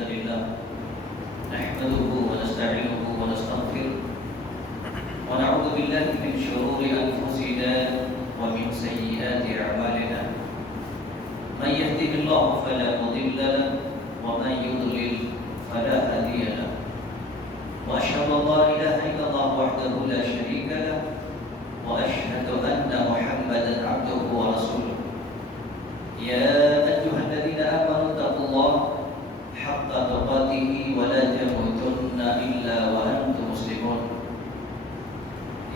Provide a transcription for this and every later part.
الحمد لله نحمده ونستعينه ونستغفره ونعوذ بالله من شرور أنفسنا ومن سيئات أعمالنا من يهده الله فلا مضل له ومن يضلل فلا هادي له وأشهد أن لا إله إلا الله وحده لا شريك له وأشهد أن محمدا عبده ورسوله يا أيها الذين آمنوا اتقوا الله حق تقاته ولا تموتن إلا وأنتم مسلمون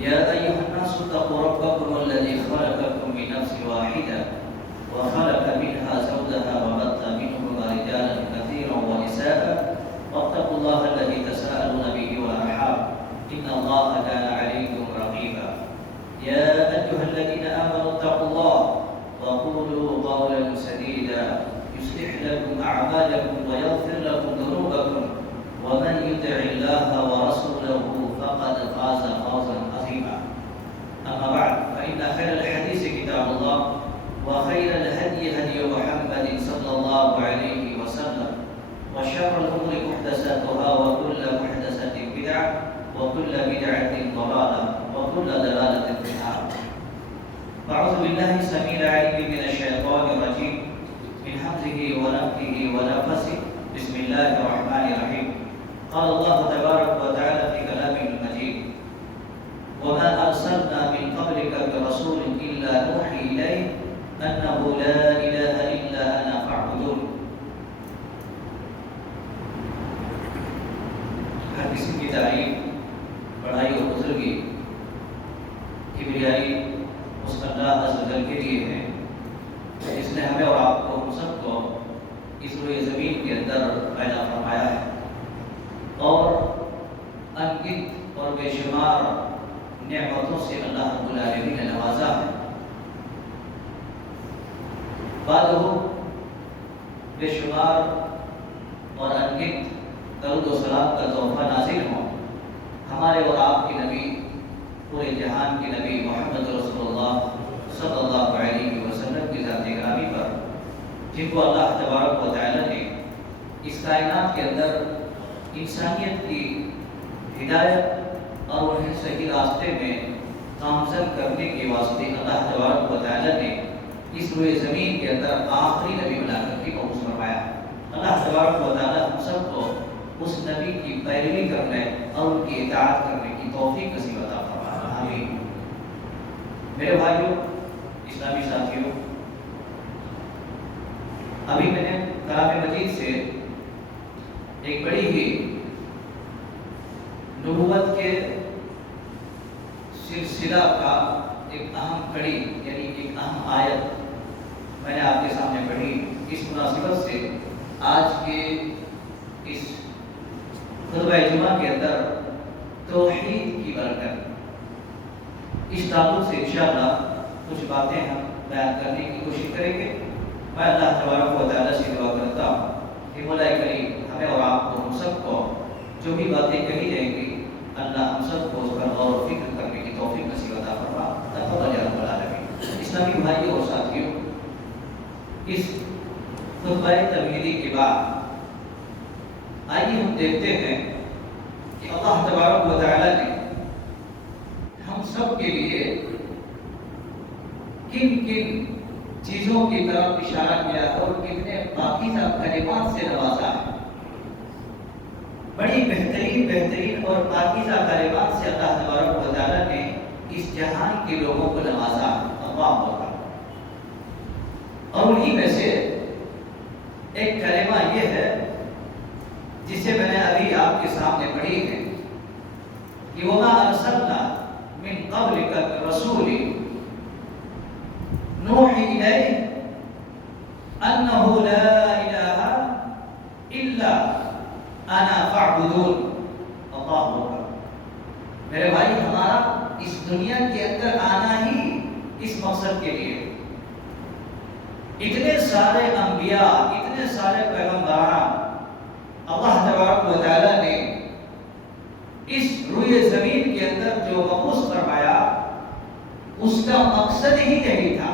يا أيها الناس اتقوا ربكم الذي خلقكم من نفس واحدة وخلق منها زوجها وبث منهما رجالا كثيرا ونساء واتقوا الله الذي تساءلون به والأرحام إن الله كان عليكم رقيبا يا أيها الذين آمنوا اتقوا الله وقولوا قولا سديدا يصلح لكم أعمالكم ويغفر لكم ذنوبكم ومن يطع الله ورسوله فقد فاز فوزا عظيما أما بعد فإن خير الحديث كتاب الله وخير الهدي هدي محمد صلى الله عليه وسلم وشر الأمور محدثاتها وكل محدثة بدعة وكل بدعة ضلالة وكل ضلالة في النار أعوذ بالله السميع العليم من الشيطان الرجيم من همزه ونفخه ونفسه بسم الله الرحمن الرحيم قال الله تبارك وتعالى في كلامه المجيد وما أرسلنا من قبلك برسول إلا نوحي إليه أنه لا إله إلا أنا فاعبدون. ہر کسی کی تعریف پڑھائی اور بزرگی کبریائی اس اللہ عز و جل کے لیے ہے جس نے ہمیں اور آپ کو ہم سب کو اس روئے زمین کے اندر پیدا فرمایا ہے اور انگت اور بے شمار نعمتوں سے اللہ رب العالمین نے نوازا ہے. بعد بے شمار اور انگت درود و سلام کا تحفہ نازل ہو ہمارے اور آپ کے نبی پورے جہان کے نبی محمد رسول اللہ صلی اللہ علیہ وسلم کی ذات گرامی پر جن کو اللہ تبارک و تعالی نے اس کائنات کے اندر انسانیت کی ہدایت اور انہیں صحیح راستے میں گامزن کرنے کے واسطے اللہ تبارک و تعالی نے اس روئے زمین کے اندر آخری نبی بنا کر کے مبعوث فرمایا. اللہ تبارک و تعالی ہم سب کو اس نبی کی پیروی کرنے اور ان کی اطاعت کرنے کی توفیق نصیب عطا فرمائے. آمین. میرے بھائیوں، اسلامی ساتھیوں، ابھی میں نے کلام مجید سے ایک بڑی ہی نبوت کے سلسلہ کا ایک اہم کڑی یعنی ایک اہم آیت میں نے آپ کے سامنے پڑھی. اس مناسبت سے آج کے اس خطبہ جمعہ کے اندر توحید کی برکت اس تعلق سے انشاءاللہ کچھ باتیں ہم بیان کرنے کی کوشش کریں گے. میں اللہ تبارک و تعالیٰ سے دعا کرتا ہوں کہ مولا کریم ہمیں اور آپ کو ہم سب کو جو بھی باتیں کہی جائیں گی اللہ ہم سب کو اس پر غور و فکر کرنے کی توفیق نصیب عطا فرما. تقبل یا رب العالمین. اسلامی بھائیوں اور ساتھیوں، اس خطبہ تمہیدی کے بعد آئیے ہم دیکھتے ہیں کہ اللہ تبارک و تعالیٰ نے ہم سب کے لیے کن کن چیزوں کی طرف اشارہ کیا اور کتنے پاکیزہ کلمات سے نوازا ہے. بڑی بہترین اور پاکیزہ کلمات سے اللہ تبارک و تعالیٰ نے اس جہان کے لوگوں کو نوازا. اللہ ہوگا اور انہی میں سے ایک کلمہ یہ ہے جسے میں نے ابھی آپ کے سامنے پڑھی ہے کہ وَمَا أَرْسَلْنَا مِن قَبْلِكَ رَسُولٍ نُوحِي إِلَيْهِ أَنَّهُ لَا إِلَهَ إِلَّا أَنَا فَاعْبُدُونِ. اللہ ہوگا. میرے بھائی، ہمارا اس دنیا کے اندر آنا ہی اس مقصد کے لیے. اتنے سارے انبیاء، اتنے سارے پیغمبران اللہ تبارک و تعالیٰ نے اس روئے زمین کے اندر جو مبعوث فرمایا اس کا مقصد ہی یہی تھا.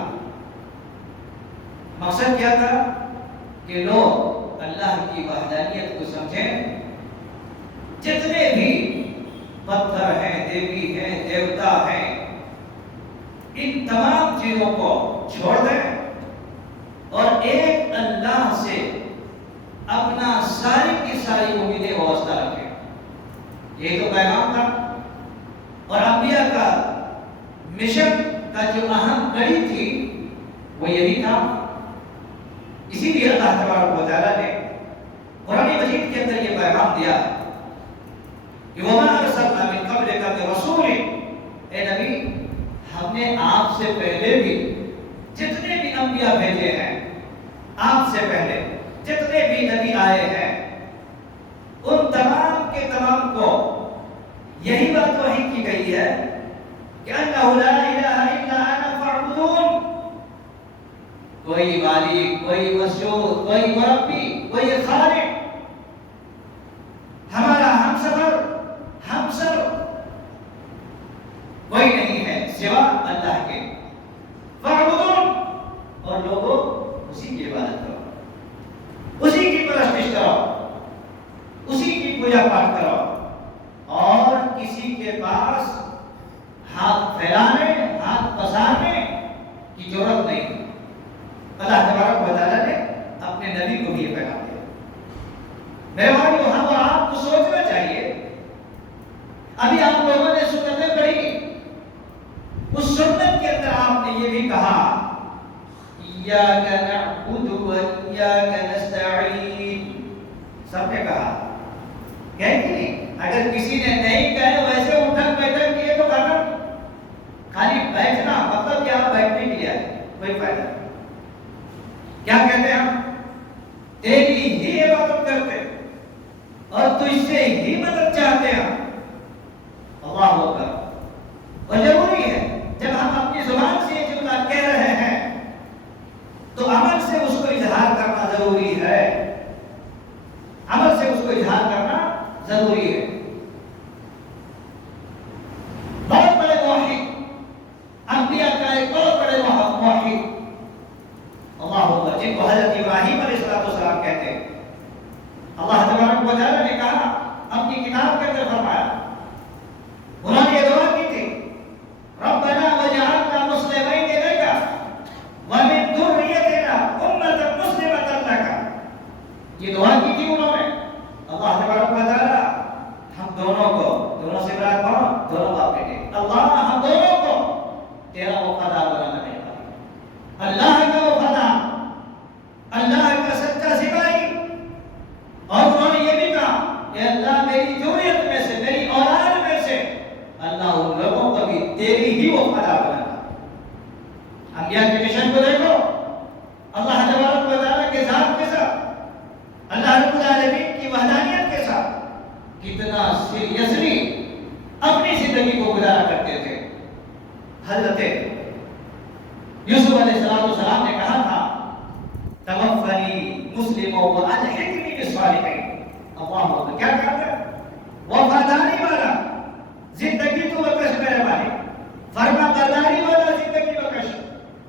مقصد کیا تھا کہ لوگ اللہ اللہ کی وحدانیت کو سمجھیں. جتنے بھی پتھر ہیں، دیوی ہیں، دیوتا ہیں، ان تمام چیزوں کو چھوڑ دیں اور ایک اللہ سے اپنا ساری کی ساری امیدیں وابستہ رکھیں. یہ تو پیغام تھا. اور انبیاء کا مشن کا جو اہم کڑی تھی وہ یہی تھا. اسی لیے اللہ تبارک و تعالیٰ نے قرآن مجید کے اندر یہ پیغام دیا کہ وَمَا أَرْسَلْنَا مِن قَبْلِكَ مِن رَّسُولٍ، اے نبی ہم نے آپ سے پہلے بھی جتنے بھی انبیاء بھیجے ہیں، آپ سے پہلے جتنے بھی نبی آئے ہیں، ان تمام کے تمام کو یہی بات وحی کی گئی ہے کہ انہ لا الہ الا انا فاعبدون. کوئی مالک، کوئی مسجود، کوئی مربی، کوئی خالق، ہمارا ہم سفر، ہم سب کوئی نہیں ہے سوا اللہ کے. فاعبدون، اور لوگوں اسی کی عبادت کرو، اسی کی پرستش کرو، اسی کی پوجا پاٹ کرو، اور کسی کے پاس ہاتھ پھیلانے، ہاتھ پسارنے کی ضرورت نہیں. اللہ تبارک و تعالیٰ نے اپنے نبی کو بھی یہ پیغام دیا. میرے بھائیو، ہم اور آپ کو سوچنا چاہیے. ابھی آپ لوگوں نے سنتیں پڑھی، اس سنت کے اندر آپ نے یہ بھی کہا ایاک نعبد و ایاک نستعین. سب نے کہا، کہ نہیں؟ اگر کسی نے نہیں کہے ویسے اٹھک بیٹھک کیے تو کرنا. خالی بیٹھنا مطلب کہ آپ بیٹھنے کے لیے آئے، کوئی فائدہ نہیں. کیا کہتے ہیں ہم؟ تیری ہی عبادت کرتے اور تجھ سے ہی مدد چاہتے ہیں. اللہ اکبر. اور ضروری ہے جب ہم اپنی زبان سے یہ جملہ کہہ رہے ہیں تو عمل سے اس کو اظہار کرنا ضروری ہے. عمل سے اس کو اظہار کرنا ضروری ہے. بہت بڑے موحد، انبیاء کا ایک بہت بڑے موحد اللہ ہوگا، جن کو حضرت ابراہیم علیہ السلام کہتے ہیں. اللہ تبارک و تعالیٰ نے کہا اپنی کتاب کے اندر فرمایا، انہوں نے یہ دعا کی تھی ربنا وجعلنا مسلمین لک ومن ذریتنا امة مسلمة لک. یہ دعا کی تھی انہوں نے. اللہ تبارک و تعالیٰ ہم دونوں کو، دونوں سے مراد کون؟ دونوں باپ بیٹے. اللہ ہم دونوں کو تیرا وفادار بنانا ہے. اللہ کا وفادار، اللہ کا سچا سپاہی. اور انہوں نے یہ بھی کہا کہ اللہ میری ذریت میں سے، میری اولاد میں سے اللہ ان لوگوں کو بھی تیری ہی وفادار بنانا. انبیاء کے مشن کو دیکھو، اللہ تبارک و تعالیٰ کے ذات کے ساتھ، اللہ رب العالمین کی وحدانیت کے ساتھ کتنا سیریسلی اپنی زندگی کو گزارا کرتے تھے. حضرت یوسف علیہ السلام نے کہا تھا توفنی مسلما والحقنی بالصالحین. اللہ اکبر. کیا کہتا ہے؟ وفاداری والا زندگی تو بخش میرے والے، فرما برداری والا زندگی بخش،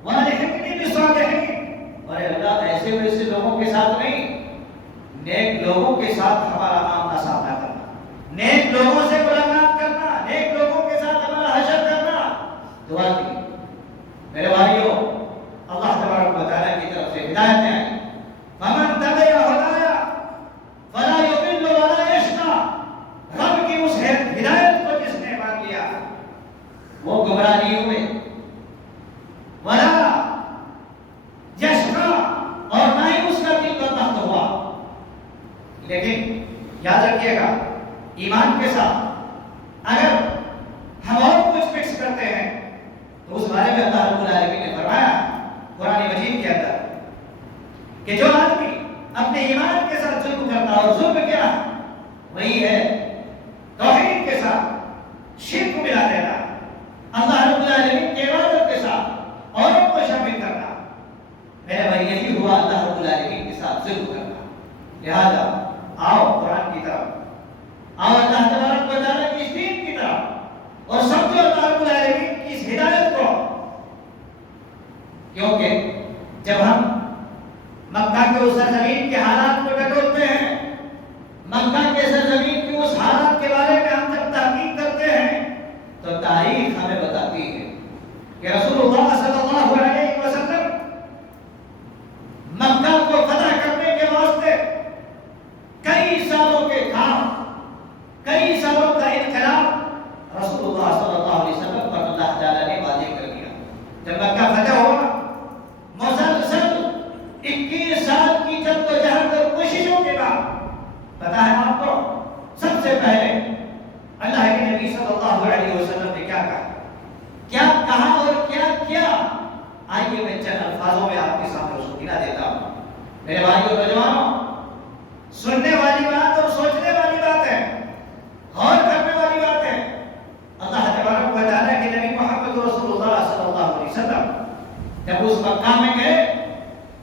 والحقنی بالصالحین. اور اللہ ایسے ویسے لوگوں کے ساتھ نہیں، نیک لوگوں کے ساتھ ہمارا آمنا سامنا کرنا، نیک لوگوں سے ملاقات کرنا، نیک لوگوں کے ساتھ ہمارا حشر کرنا. دعا کی میرے بھائیوں، اللہ تبارک و تعالیٰ کی طرف سے ہدایتیں آئیں. فمن تبع ہدایا فلا یضل ولا یشقی. رب کی اس ہدایت کو جس نے مان لیا وہ گمراہ نہیں ہوئے، ولا یشقی، اور نہ ہی اس کا دل بدبخت ہوا. لیکن یاد رکھیے گا، ایمان کے ساتھ اگر ہم اور کچھ فکس کرتے ہیں تو اس بارے میں اللہ رب العالمین نے فرمایا قرآن مجید کے اندر کہ جو آدمی اپنے ایمان کے ساتھ ظلم کرتا ہے، اور ظلم کیا ہے؟ وہی ہے توحید کے ساتھ شرک ملا دینا، اللہ رب العالمین کی عبادت کے ساتھ اوروں کو شامل کرنا. میرے بھائی یہی ہوا اللہ رب العالمین کے ساتھ ظلم کرنا. لہذا آؤ قرآن کی طرف، آؤ اللہ تبارک و تعالیٰ کی اس دین کی طرف، اور سمجھو اللہ رب العالمین کی اس ہدایت کو. کیونکہ جب ہم مکہ کے اس زمین کے حالات کو ٹٹولتے مکہ کے سرزمین کی اس حالات کے بارے میں ہم جب تحقیق کرتے ہیں تو تاریخ ہمیں بتاتی ہے کہ رسول اللہ صلی اللہ علیہ وسلم مکہ کو فتح کرنے کے واسطے کئی سالوں کے کام، کئی سالوں کا انقلاب رسول اللہ صلی اللہ علیہ وسلم پر اللہ تعالیٰ نے واضح کر دیا۔ جب مکہ فتح ہوا، مسلسل 21 سال کی جدوجہد اور کوششوں کے بعد، پتا ہے آپ کو سب سے پہلے اللہ کے نبی صلی اللہ علیہ وسلم نے کیا کہا، کیا کہا اور کیا کیا؟ آئیے میں چند الفاظوں میں آپ کے سامنے اس کو گنا دیتا ہوں۔ میرے بھائیوں نوجوانوں، سننے والی بات اور سوچنے والی بات ہے، غور کرنے والی بات ہے۔ اللہ تبارک و تعالیٰ کے نبی محمد رسول اللہ صلی اللہ علیہ وسلم جب اس مکہ میں گئے،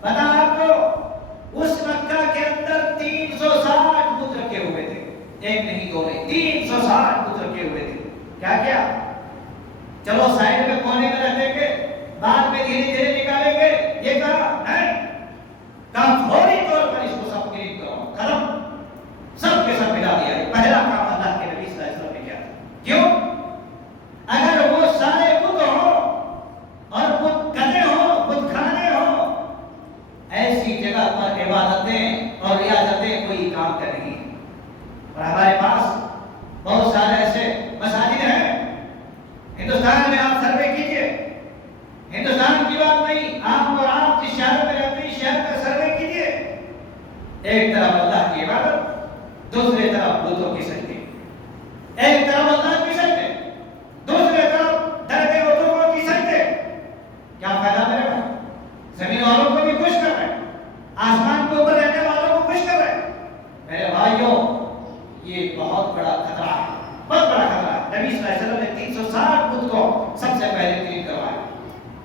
پتا آپ کو اس مکہ کے اندر 360 بت رکھے ہوئے تھے، ایک نہیں دو نہیں، 360 بت رکھے ہوئے تھے۔ کیا کیا؟ چلو سائڈ میں کونے میں رکھ دیں گے، بعد میں دھیرے دھیرے نکالیں گے، یہ کرا نہیں، کہا فوری طور پر اس کو سب کلین کرو، ختم، سب کے سب ملا دیا۔ پہلا کام اللہ کے نبی صلی اللہ علیہ وسلم نے کیا۔ کیوں؟ اگر وہ سارے بت ہو اور بت گدے ہو، بت کھانے ہو، ایسی جگہ پر عبادتیں اور ریاضتیں کوئی کام کر رہی ہیں۔ اور ہمارے پاس بہت سارے ایسے مساجد ہیں، ہندوستان میں آپ سروے کیجئے، ہندوستان کی بات نہیں، آپ اور آپ جس شہر میں رہتے ہیں شہر کا سروے کیجئے، ایک طرف اللہ کی عبادت، دوسرے طرف بتوں کی سجدے، ایک طرف اللہ کی سجدے، دوسرے طرف درگاہ بتوں کی سجدے۔ کیا فائدہ میرے بھائی؟ زمین والوں کو بھی خوش کر رہے ہیں، آسمان کے اوپر رہنے والوں کو خوش کر رہے ہیں۔ میرے بھائیوں، یہ بہت بڑا خطرہ ہے، بہت بڑا خطرہ ہے۔ نبی صلی اللہ علیہ وسلم نے 360 بت کو سب سے پہلے کلین کروایا،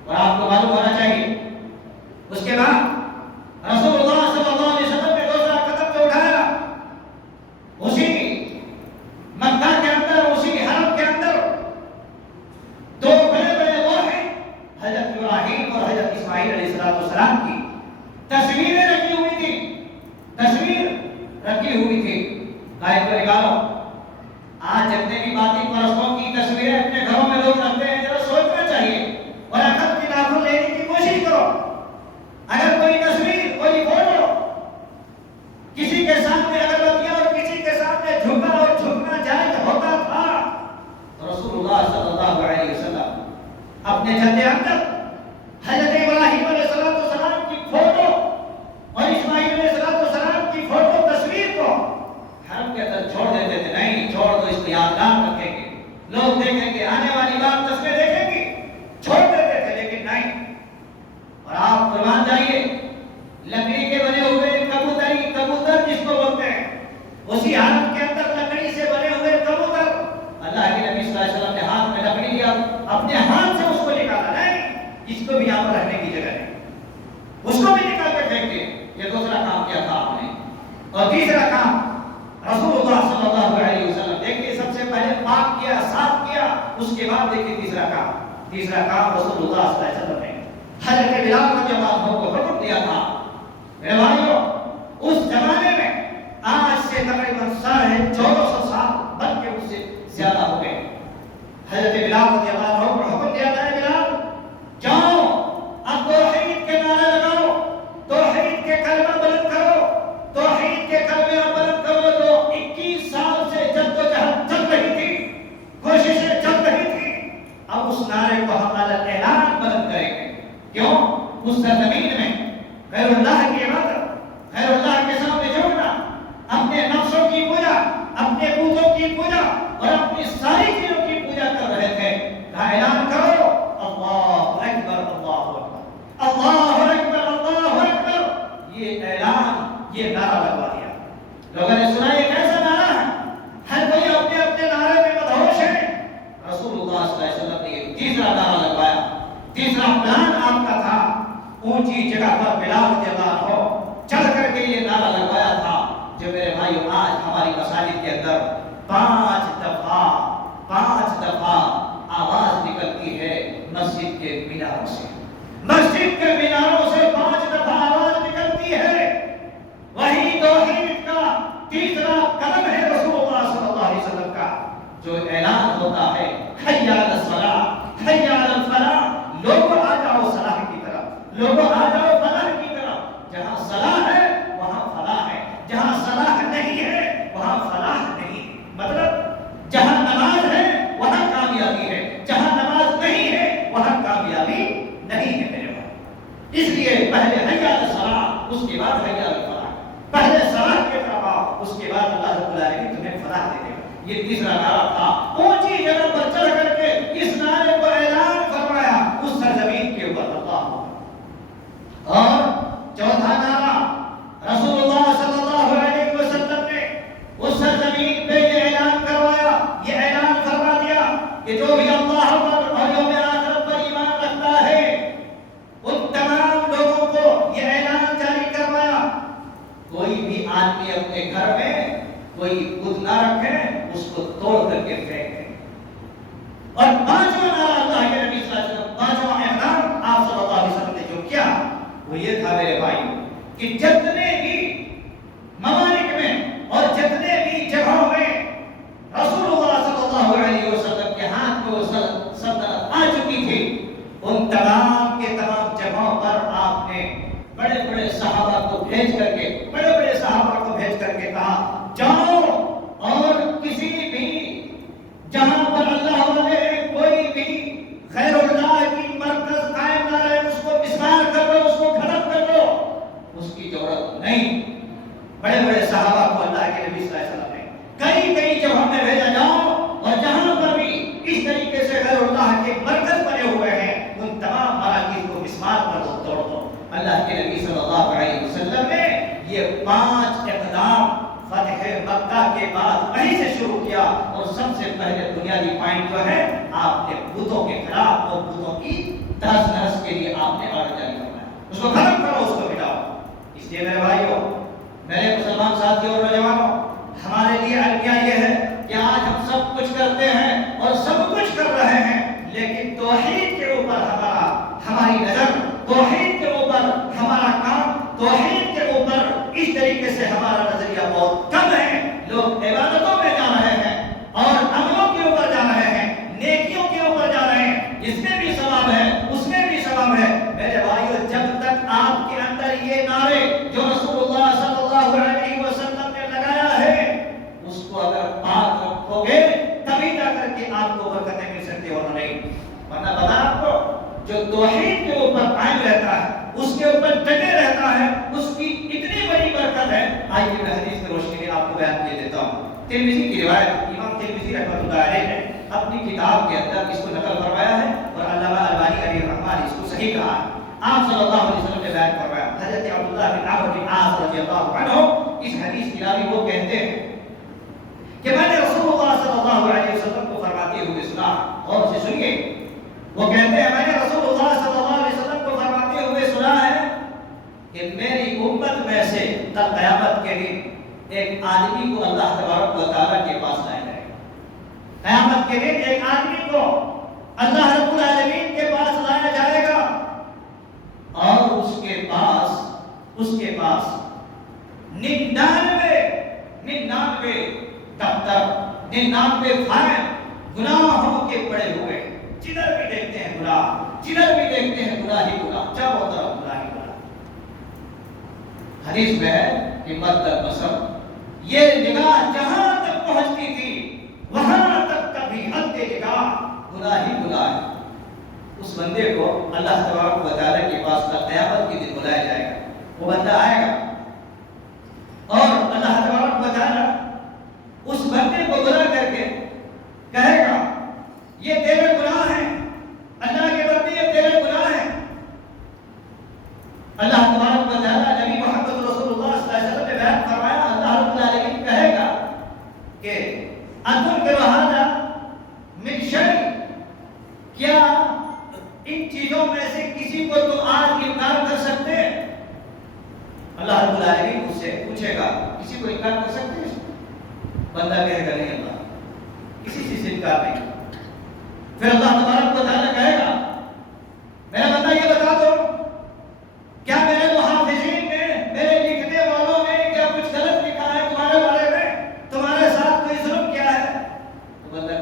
اور آپ کو معلوم ہونا چاہیے اس کے بعد رسول اللہ صلی اللہ علیہ وسلم نے دوسرا قدم جو اٹھایا، اسی مکہ کے اندر، اسی حرم کے اندر دو بڑے بڑے لوہے حضرت ابراہیم اور حضرت اسماعیل علیہ السلام کی تصویریں رکھی ہوئی تھی، تصویر رکھی ہوئی تھی۔ قائد کو نکالو، آج جتنے بھی باطل پرستوں کی تصویریں اپنے گھروں میں لوگ رکھتے ہیں، ذرا سوچنا چاہیے اور عقل کی ناخن لینے کی کوشش کرو۔ اگر کوئی تصویر، کوئی فوٹو کسی کے سامنے اگربتیاں اور کسی کے سامنے جھکا اور جھکنا جائز ہوتا تھا تو رسول اللہ صلی اللہ علیہ وسلم اپنے جد اقدس حضرت ابراہیم علیہ السلام کی فوٹو اور اسماعیل علیہ السلام کی فوٹو تصویر کو حرم کے اندر چھوڑ دیتے تھے۔ نہیں چھوڑ دو، اس کو یادگار رکھیں گے، لوگ دیکھیں گے، آنے والی بات تصویر دیکھیں گے، چھوڑ دیتے تھے، لیکن نہیں۔ اور آپ قربان جائیے، لکڑی کے بنے ہوئے کبوتر جس کو بولتے ہیں، اسی حالت کے اندر لکڑی سے بنے ہوئے کبوتر، اللہ کے نبی صلی اللہ علیہ وسلم نے ہاتھ میں لکڑی لیا، اپنے ہاتھ سے اس کو نکالا، نہیں اس کو بھی یہاں پر رہنے کی جگہ نہیں، اس کو بھی نکال کے پھینک دے۔ یہ دوسرا کام کیا تھا آپ نے۔ اور تیسرا کام رسول اللہ صلی اللہ علیہ وسلم، دیکھیے سب سے پہلے پاک کیا، صاف کیا، اس کے بعد دیکھیے تیسرا کام رسول اللہ صلی اللہ علیہ وسلم نے حضرت بلال رضی اللہ عنہ کو حکم دیا تھا۔ میرے بھائیوں، اس زمانے میں آج سے تقریباً 1450 سال بلکہ اس سے زیادہ ہو گئے، حضرت بلال رضی اللہ عنہ کو حکم دیا تھا، بلال جاؤ اب توحید کے نعرے لگاؤ، توحید کے کلمہ بلند کرو، توحید کے کلمہ بلند کرو۔ جو 21 سال سے جدوجہد چل رہی تھی، کوششیں چل رہی تھی، اب اس نعرے کو ہم اعلان بلند کریں گے۔ کیوں؟ اس سرزمین میں غیر اللہ کی عبادت، غیر اللہ کے سامنے جھکنا، اپنے نفسوں کی پوجا، اپنے بتوں کی پوجا اور اپنی ساری چیزوں کی پوجا کر رہے تھے۔ اعلان کرو، اللہ اکبر، اللہ اکبر، اللہ اکبر، اللہ اکبر۔ یہ اعلان، یہ نعرہ لگوا دیا۔ لوگوں نے سنا یہ کیسا نعرہ ہے؟ ہر کوئی اپنے اپنے نعرے میں مدہوش ہے۔ رسول اللہ صلی اللہ علیہ وسلم نے تیسرا نعرہ لگوایا، تیسرا پلان آپ کا تھا، اونچی جگہ پر بلال رضی اللہ عنہ چل کر کے یہ نعرہ لگوایا تھا، جو میرے بھائیو آج ہماری مساجد کے اندر 5 دفعہ آواز نکلتی ہے مسجد کے میناروں سے، مسجد کے میناروں سے 5 دفعہ آواز نکلتی ہے۔ وہی توحید کا تیسرا جو اعلان ہوتا ہے حی علی الصلاۃ حی علی الفلاح، لوگوں آ جاؤ صلاح کی طرف، لوگوں آ جاؤ فلاح کی طرف۔ جہاں صلاح ہے وہاں فلاح ہے، جہاں صلاح نہیں ہے وہاں فلاح نہیں۔ مطلب جہاں نماز ہے وہاں کامیابی ہے، جہاں نماز نہیں ہے وہاں کامیابی نہیں ہے میرے بھائی۔ اس لیے پہلے حی علی الصلاۃ، اس کے بعد حی علی الفلاح۔ پہلے صلاح کے طرف آؤ، اس کے بعد اللہ رب العالمین تمہیں فلاح دے گا۔ یہ تیسرا نعرہ تھا۔ اونچی جگہ پر چڑھ کر کے اس نعرے کو اعلان فرمایا اس سرزمین کے اوپر اللہ۔ اور چوتھا نعرہ رسول اللہ صلی اللہ علیہ وسلم نے اس سرزمین پہ یہ اعلان کروایا، یہ اعلان فرما دیا کہ جو بھی اللہ پر اور یوم آخرت پر ایمان رکھتا ہے ان تمام لوگوں کو یہ اعلان جاری کروایا، کوئی بھی آدمی اپنے گھر میں کوئی بت نہ رکھے، اس کو توڑ کر کے پھینکے۔ اور پانچواں نعرہ اللہ کے نبی صلی اللہ علیہ وسلم، پانچواں اقدام آپ صلی اللہ علیہ وسلم نے جو کیا وہ یہ تھا میرے بھائی کہ جتنے بھی ممالک میں اور جتنے بھی جگہوں میں رسول اللہ صلی اللہ علیہ وسلم کے ہاتھ میں وہ سلطنت آ چکی تھی، ان تمام کے تمام جگہوں پر آپ نے بڑے بڑے صحابہ کو بھیج کر کے، بڑے بڑے صحابہ کو بھیج کر کے کہا جاؤ اور کسی بھی جہاں پر اللہ والے کوئی بھی غیر اللہ کی مرکز قائم نہ رہے اس کو مسمار کر دو، اس کو ختم کر دو، اس کی ضرورت نہیں۔ بڑے بڑے صحابہ کو اللہ کے نبی صلی اللہ علیہ وسلم نے کئی کئی جگہوں میں بھیجا، جاؤ اور جہاں پر بھی اس طریقے سے غیر اللہ کے مرکز بنے ہوئے ہیں ان تمام مراکز کو مسمار کر دو، توڑ دو۔ اللہ کے نبی صلی اللہ علیہ وسلم نے یہ 5 اقدام فتح مکہ کے بعد وہیں سے شروع کیا، اور سب سے پہلے بنیادی پوائنٹ جو ہے آپ نے بتوں کے خلاف اور بتوں کی تہس نہس کے لیے آپ نے آرڈر جاری کروایا، اس کو ختم کرو، اس کو مٹاؤ۔ اس لیے میرے بھائیوں، میرے مسلمان ساتھیوں اور نوجوانوں، ہمارے لیے المیہ یہ ہے کہ آج ہم سب کچھ کرتے ہیں اور سب کچھ کر رہے ہیں، لیکن توحید کے اوپر ہماری نظر، توحید کے اوپر ہمارا کام، توحید کے اوپر اس طریقے سے ہمارا نظریہ بہت کم ہے۔ لوگ عبادتوں میں جا رہے ہیں اور عملوں کے اوپر جا رہے ہیں، نیکیوں کے اوپر جا رہے ہیں، اس میں بھی ثواب ہے اس میں بھی ثواب ہے۔ میرے بھائیو، جب تک آپ کے اندر یہ نعرے جو رسول اللہ صلی اللہ علیہ وسلم نے لگایا ہے اس کو اگر پاک رکھو گے تبھی جا کر کے آپ کو برکتیں مل سکتی، ورنہ نہیں۔ ورنہ پتہ آپ کو جو توحید کے اوپر قائم رہتا ہے، اس کے اوپر ڈٹے رہتا ہے، اس کی اتنی بڑی برکت ہے۔ آئیے میں حدیث کی روشنی میں آپ کو بیان کر دیتا ہوں۔ ترمذی کی روایت، امام ترمذی رحمۃ اللہ علیہ نے اپنی کتاب کے اندر اس کو نقل فرمایا ہے، اور علامہ البانی علیہ الرحمہ نے اس کو صحیح کہا ہے۔ آپ صلی اللہ علیہ وسلم نے بیان فرمایا، حضرت عبداللہ بن عمرو بن عاص رضی اللہ عنہ اس حدیث کی راوی وہ کہتے ہیں کہ میں نے رسول اللہ صلی اللہ علیہ وسلم کو فرماتے ہوئے سنا، غور سے سنیے، وہ کہتے ہیں میں نے رسول اللہ صلی اللہ علیہ وسلم کو فرماتے ہوئے سنا ہے کہ میری امت میں سے کل قیامت کے دن ایک آدمی کو اللہ تبارک و تعالیٰ کے پاس لایا جائے گا۔ قیامت کے دن ایک آدمی کو اللہ رب العالمین کے پاس لایا جائے گا، اور اس کے پاس 99 دفتر، 99 فائل گناہوں کے پڑے ہوئے، جدھر بھی دیکھتے ہیں گناہ، جدھر بھی دیکھتے ہیں گناہ ہی گناہ، چاروں طرف گناہ ہی گناہ۔ حدیث میں ہے کہ مد البصر، یہ نگاہ جہاں تک پہنچتی تھی وہاں تک کبھی حد نگاہ گناہ ہی گناہ ہے۔ اس بندے کو اللہ تبارک و تعالیٰ کے پاس قیامت کے دن بلایا جائے گا۔ وہ بندہ آئے گا اور اللہ تبارک و تعالیٰ اس بندے کو بلا کر کے کہے گا یہ تیرے گناہ ہیں، اللہ کے بندے یہ تیرے گناہ ہیں۔ اللہ تبارک و تعالیٰ نبی محمد رسول اللہ صلی اللہ علیہ وسلم نے بیان فرمایا، اللہ رب العالمین کہے گا کہ انتم بہذا من شیء، کیا ان چیزوں میں سے کسی کو تم آج انکار کر سکتے ہیں؟ اللہ رب العالمین اس سے پوچھے گا کسی کو انکار کر سکتے ہیں؟ بندہ کہے گا نہیں اللہ، کسی چیز سے انکار نہیں۔ پھر اللہ تبارک و تعالیٰ کہے گا میرا بندہ یہ بتا دو کیا میرے محافظین میں، میرے لکھنے والوں میں کیا کچھ غلط لکھا ہے تمہارے بارے میں، تمہارے ساتھ کوئی ظلم کیا ہے؟ تو بندہ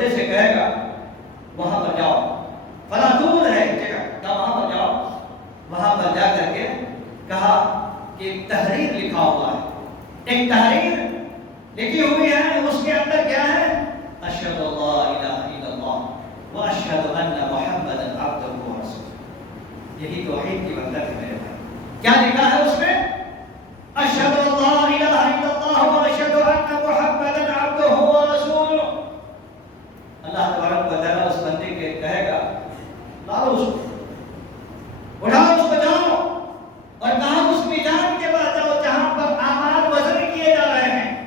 بندے سے کہے گا وہاں پر جاؤ، فلاں دور ہے جگہ، وہاں پر جاؤ، وہاں پر جا کر کے کہا کہ ایک تحریر لکھا ہوا ہے، ایک تحریر لکھی ہوئی ہے، اس کے اندر کیا ہے؟ اشہد اللہ الہ الا اللہ واشہد ان محمدا عبدہ ورسولہ۔ یہی توحید کی برکت ہے میرے بھائی۔ کیا لکھا ہے اس میں؟ اشہد اللہ الہ الا اللہ واشہد ان محمدا عبدہ ورسولہ۔ اللہ تبارک و تعالیٰ اس بندے کے کہے گا لاؤ اس کو، اٹھاؤ اس کو، جاؤ اور کہاں اس میدان کے بعد جاؤ جہاں پر اعمال وزن کیے جا رہے ہیں،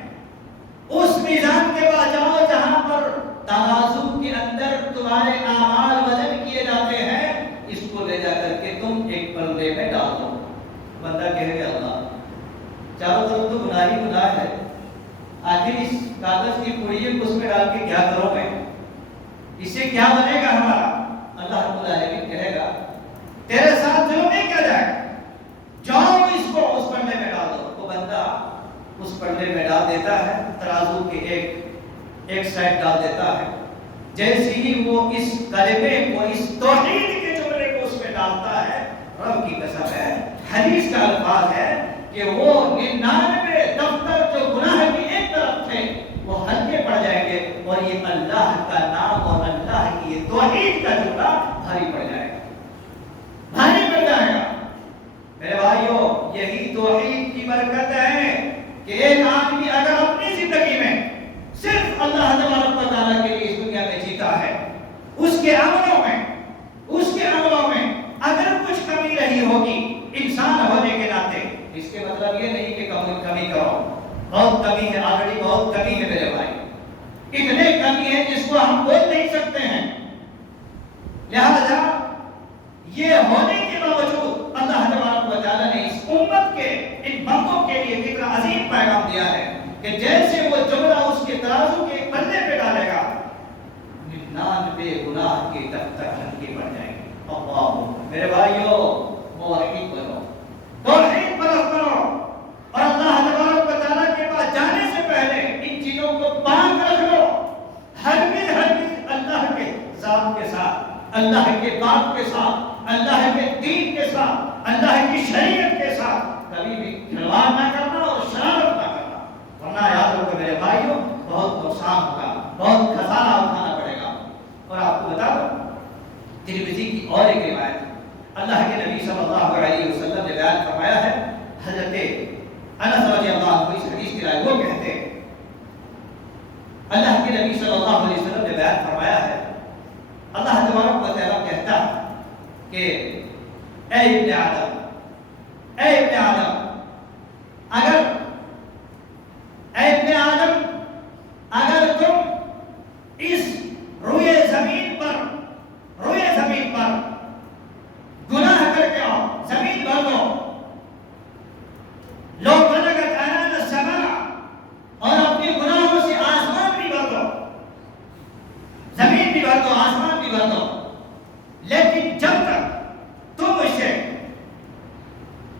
اس میدان کے بعد جاؤ جہاں پر ترازو کے اندر تمہارے اعمال وزن کیے جاتے ہیں، اس کو لے جا کر کے تم ایک پردے میں ڈال دو۔ بندہ کہے گا اللہ چاروں طرف تو گناہ ہی گناہ ہے، آخر اس کاغذ کی پڑی کو اس میں ڈال کے کیا کرو گے، اس سے کیا بنے گا ہمارا؟ اللہ رب العالمین کہے گا تیرے ساتھ ظلم نہیں کیا جائے، جاؤ اس کو اس پردے میں ڈال دو۔ وہ بندہ اس پردے میں ڈال دیتا ہے، ترازو کے ایک سائڈ ڈال دیتا ہے، جیسے ہی وہ اس کلمے کو، اس توحید کے جملے کو اس میں ڈالتا ہے، رب کی قسم ہے، حدیث کا الفاظ ہے کہ وہ 99 دفتر جو گناہ کی ایک طرف تھے وہ ہلکے پڑ جائیں گے، اور یہ اللہ کا نام اور اللہ کی یہ توحید کا جملہ بھاری پڑ جائے گا، بھاری پڑ جائے گا۔ میرے بھائیوں، یہی توحید کی برکت ہے کہ ایک آدمی اگر اپنی زندگی میں صرف اللہ تبارک و تعالیٰ کے لیے اس دنیا میں جیتا ہے، اس کے عملوں میں اگر کچھ کمی رہی ہوگی انسان ہونے کے ناطے، اس کے مطلب یہ نہیں کہ کمی کرو، بہت کمی ہے، آلریڈی بہت کمی ہے میرے بھائی، اتنے کمی ہے جس کو ہم بول نہیں سکتے ہیں۔ لہذا یہ ہونے کے باوجود اللہ تبارک و تعالیٰ نے اس امت کے ان بندوں کے لیے کتنا عظیم پیغام دیا ہے کہ جیسے وہ جملہ اس کے ترازو کے پلے پہ ڈالے گا، 99 گناہ کے دفتر ہلکے پڑ جائیں گے۔ اللہ میرے بھائیوں، توحید بنو، توحید پرست بنو، اور اللہ تبارک و تعالیٰ کے پاس جانے سے پہلے ان چیزوں کو پاک رکھ لو، ہرگز اللہ کے ذات کے ساتھ، اللہ کے باپ کے ساتھ، اللہ کے دین کے ساتھ، اللہ کی شریعت کے ساتھ کبھی بھی کھلواڑ نہ کرنا اور شرارت نہ کرنا، ورنہ یاد رکھو میرے بھائیوں بہت نقصان ہوگا، بہت خسارہ اٹھانا پڑے گا۔ اور آپ کو بتا دو ترمذی کی اور ایک روایت، اللہ کے نبی صلی اللہ علیہ وسلم نے بیان فرمایا ہے، حضرت انس رضی اللہ عنہ اس حدیث کی رائے وہ کہتے ہیں، اللہ کے نبی صلی اللہ علیہ وسلم نے بیان فرمایا ہے، اللہ تبارک و تعالیٰ کہتا ہے کہ اے ابن آدم، اے ابن آدم، اگر تم اس روئے زمین پر گناہ کر کے آؤ، زمین بھر دو، لو بلغت عنان السماء، اور اپنے گناہوں سے آسمان بھی بھر دو، زمین بھی بھر دو، آسمان بھی بھر دو، لیکن جب تک تم مجھ سے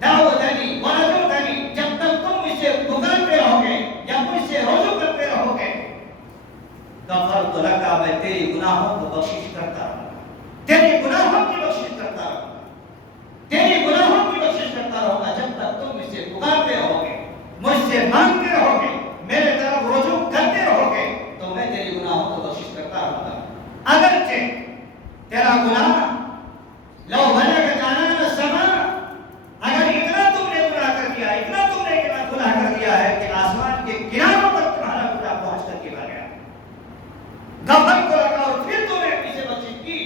دعوتنی ورجوتنی، جب تک تم مجھ سے پکارتے رہو گے یا مجھ سے رجوع کرتے رہو گے، غفرت لک، میں تیری گناہوں کو بخشش کرتا رہوں گا، تیری گناہوں کی بخشش کرتا رہوں گا، تیری گناہوں کی بخشش کرتا رہوں گا، جب تک تم مجھ سے پکارتے رہو گے، مجھ سے مانگتے رہو گے، میرے طرف رجوع کرتے رہو گے، تو میں تیری گناہوں کو بخشش کرتا رہوں گا۔ اگرچہ تیرا گناہ لو بلغت عنان السماء، اگر اتنا تم نے گناہ کر دیا، اتنا تم نے گناہ کر دیا ہے کہ آسمان کے کناروں تک تمہارا گناہ پہنچ کر کے بھر گیا، غفرت لک، اور پھر تم نے مجھ سے بخشش کی،